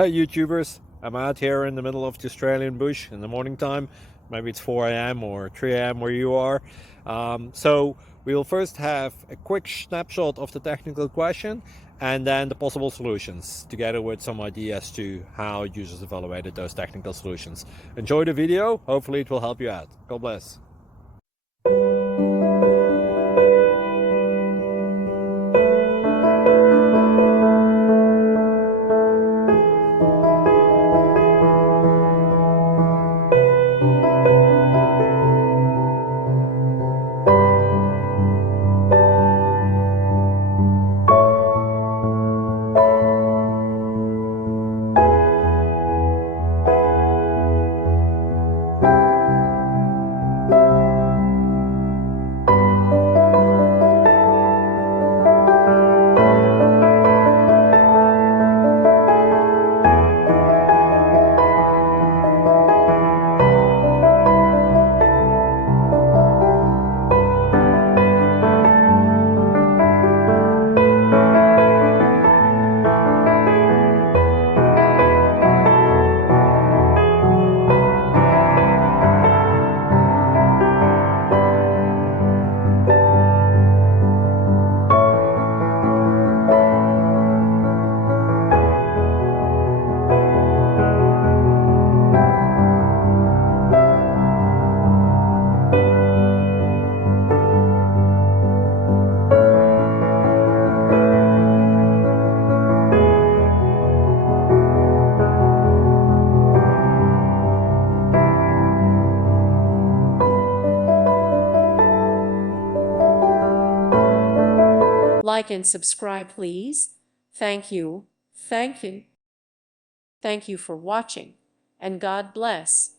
Hey YouTubers, I'm out here in the middle of the Australian bush in the morning time. Maybe it's 4 a.m. or 3 a.m. where you are. So we'll first have a quick snapshot of the technical question and then the possible solutions, together with some ideas to how users evaluated those technical solutions. Enjoy the video, hopefully it will help you out. God bless. Like and subscribe, please. Thank you. Thank you. Thank you for watching, and God bless.